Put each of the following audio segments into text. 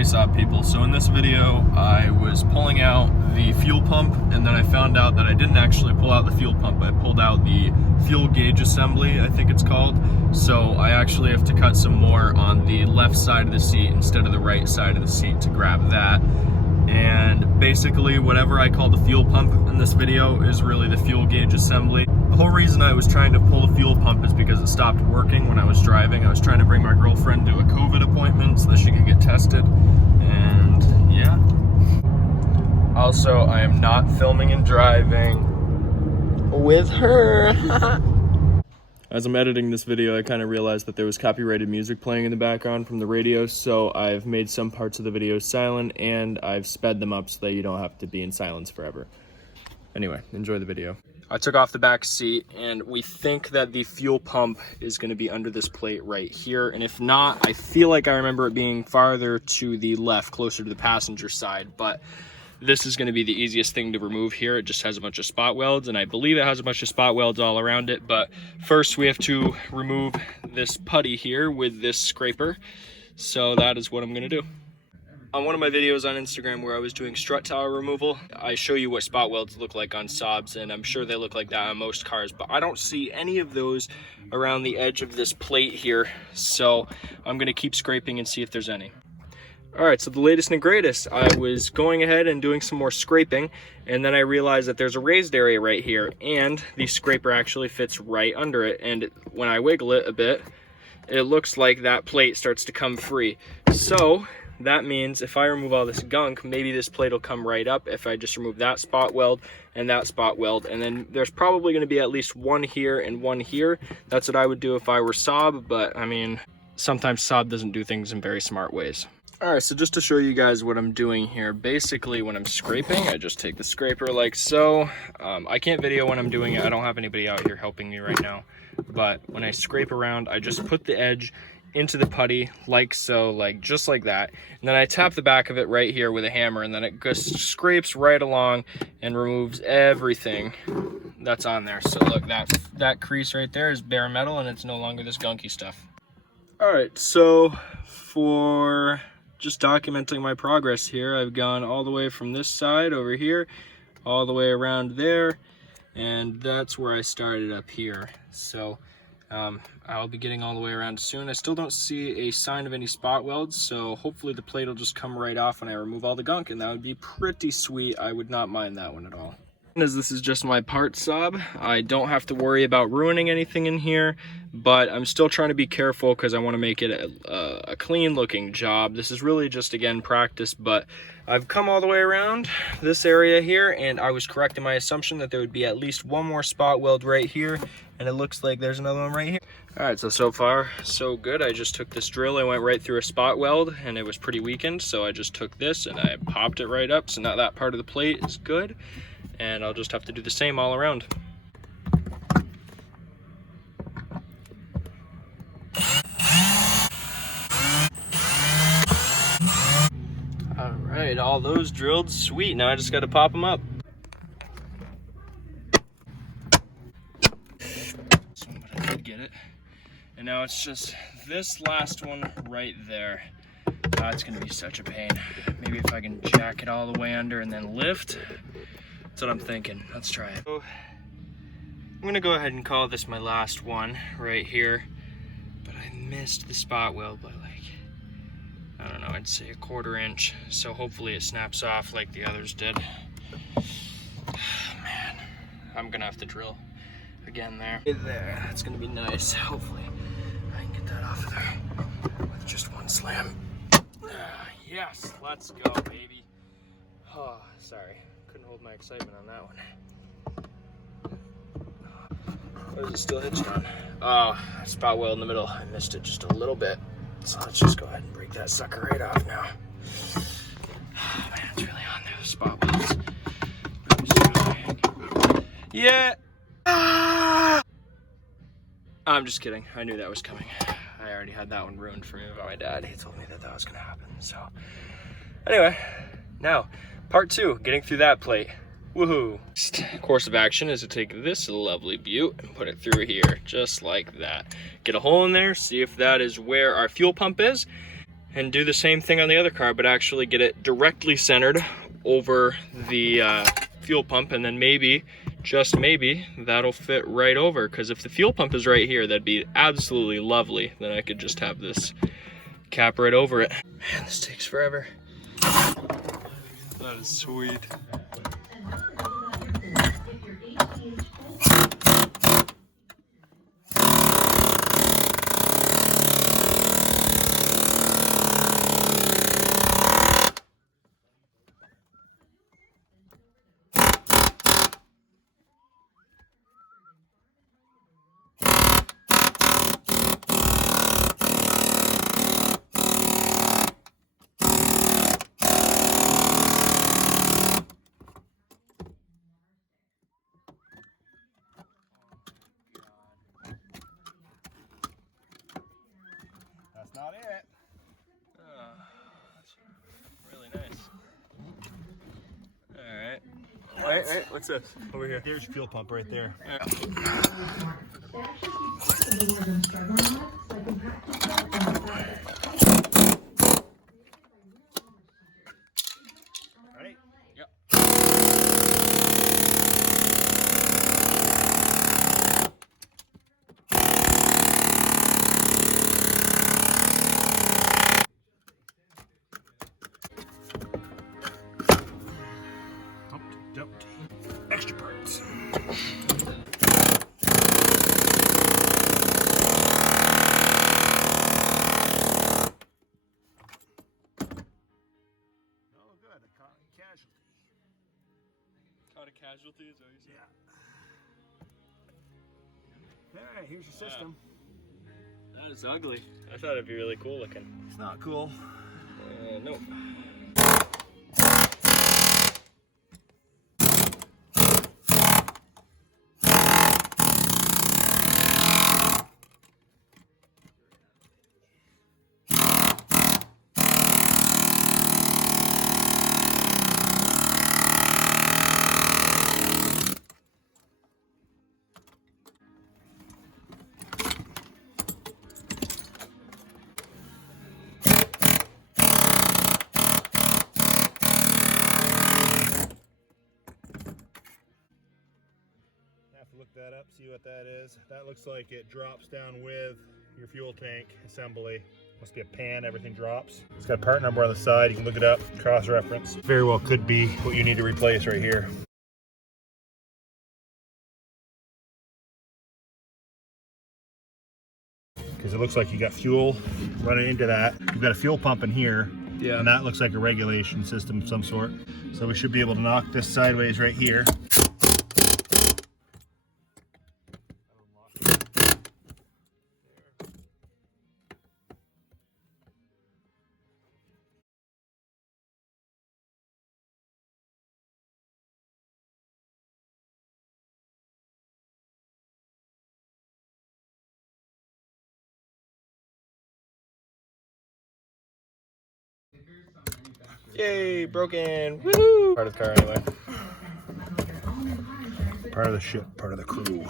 Hey Saab people, so in this video I was pulling out the fuel pump and then I found out that I didn't actually pull out the fuel pump. I pulled out the fuel gauge assembly, I think it's called. So I actually have to cut some more on the left side of the seat instead of the right side of the seat to grab that. And basically whatever I call the fuel pump in this video is really the fuel gauge assembly. The whole reason I was trying to pull the fuel pump is because it stopped working when I was driving. I was trying to bring my girlfriend to a COVID appointment so that she could get tested, and yeah. Also, I am not filming and driving with her. As I'm editing this video, I kind of realized that there was copyrighted music playing in the background from the radio, so I've made some parts of the video silent and I've sped them up so that you don't have to be in silence forever. Anyway, enjoy the video. I took off the back seat and we think that the fuel pump is going to be under this plate right here. And if not, I feel like I remember it being farther to the left, closer to the passenger side. But this is going to be the easiest thing to remove here. It just has a bunch of spot welds, and I believe it has a bunch of spot welds all around it. But first we have to remove this putty here with this scraper. So that is what I'm going to do. On one of my videos on Instagram where I was doing strut tower removal, I show you what spot welds look like on Saabs, and I'm sure they look like that on most cars, but I don't see any of those around the edge of this plate here, so I'm going to keep scraping and see if there's any. Alright, so the latest and greatest, I was going ahead and doing some more scraping, and then I realized that there's a raised area right here, and the scraper actually fits right under it, and when I wiggle it a bit, it looks like that plate starts to come free. So that means if I remove all this gunk, maybe this plate will come right up if I just remove that spot weld and that spot weld. And then there's probably going to be at least one here and one here. That's what I would do if I were Saab, but I mean, sometimes Saab doesn't do things in very smart ways. Alright, so just to show you guys what I'm doing here, basically when I'm scraping, I just take the scraper like so. I can't video when I'm doing it. I don't have anybody out here helping me right now. But when I scrape around, I just put the edge into the putty like so, like just like that, and then I tap the back of it right here with a hammer, and then it just scrapes right along and removes everything that's on there. So look, that crease right there is bare metal and it's no longer this gunky stuff. All right, so for just documenting my progress here, I've gone all the way from this side over here all the way around there, and that's where I started up here. So I'll be getting all the way around soon. I still don't see a sign of any spot welds, so hopefully the plate will just come right off when I remove all the gunk, and that would be pretty sweet. I would not mind that one at all. As this is just my part Saab, I don't have to worry about ruining anything in here, but I'm still trying to be careful because I want to make it a clean looking job. This is really just, again, practice, but I've come all the way around this area here, and I was correct in my assumption that there would be at least one more spot weld right here, and it looks like there's another one right here. All right, so far so good. I just took this drill, I went right through a spot weld, and it was pretty weakened, so I just took this and I popped it right up, so now that part of the plate is good, and I'll just have to do the same all around. All right, all those drilled, sweet. Now I just got to pop them up. But I did get it. And now it's just this last one right there. It's gonna be such a pain. Maybe if I can jack it all the way under and then lift. That's what I'm thinking. Let's try it. So, I'm gonna go ahead and call this my last one right here. But I missed the spot weld by like, I don't know, I'd say a 1/4 inch. So hopefully it snaps off like the others did. Man, I'm gonna have to drill again there. There, that's gonna be nice. Hopefully I can get that off of there with just one slam. Yes, let's go, baby. Oh, sorry, couldn't hold my excitement on that one. What is it still hitched on? Oh, spot weld in the middle. I missed it just a little bit. So let's just go ahead and break that sucker right off now. Oh, man, it's really on there, the spot welds. Yeah. Ah! I'm just kidding. I knew that was coming. I already had that one ruined for me by my dad. He told me that that was gonna happen. So anyway, now part 2, getting through that plate. Woohoo! Course of action is to take this lovely butte and put it through here, just like that. Get a hole in there, see if that is where our fuel pump is, and do the same thing on the other car, but actually get it directly centered over the fuel pump, and then maybe, just maybe, that'll fit right over. Because if the fuel pump is right here, that'd be absolutely lovely. Then I could just have this cap right over it. Man, this takes forever. That is sweet. That's not it. That's really nice. Alright. Wait, what's this? Over here. There's your fuel pump right there. Ready? Yep. Dumped. Extra parts. Oh, good. I caught a casualty. Caught a casualty, is that what you said? Yeah. All right, here's your system. That is ugly. I thought it'd be really cool looking. It's not cool. Nope. Look that up, see what that is. That looks like it drops down with your fuel tank assembly. Must be a pan, everything drops. It's got a part number on the side, you can look it up, cross-reference. Very well could be what you need to replace right here. Because it looks like you got fuel running into that. You've got a fuel pump in here, Yeah. and that looks like a regulation system of some sort. So we should be able to knock this sideways right here. Yay, broken. Woo! Part of the car anyway. Part of the ship, part of the crew.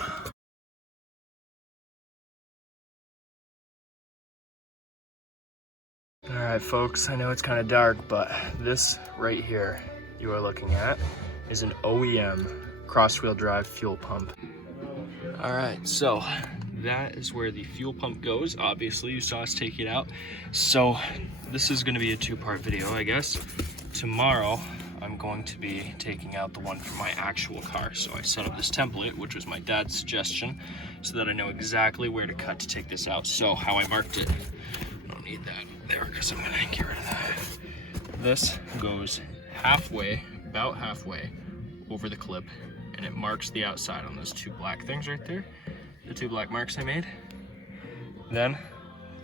Alright folks, I know it's kind of dark, but this right here you are looking at is an OEM cross-wheel drive fuel pump. Alright, so that is where the fuel pump goes. Obviously, you saw us take it out. So this is going to be a two-part video, I guess. Tomorrow, I'm going to be taking out the one from my actual car. So I set up this template, which was my dad's suggestion, so that I know exactly where to cut to take this out. So how I marked it, I don't need that there because I'm going to get rid of that. This goes halfway, about halfway, over the clip, and it marks the outside on those two black things right there. The two black marks I made. Then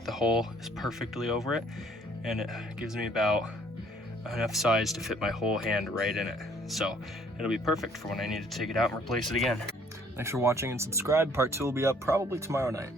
the hole is perfectly over it, and it gives me about enough size to fit my whole hand right in it. So it'll be perfect for when I need to take it out and replace it again. Thanks for watching and subscribe. Part 2 will be up probably tomorrow night.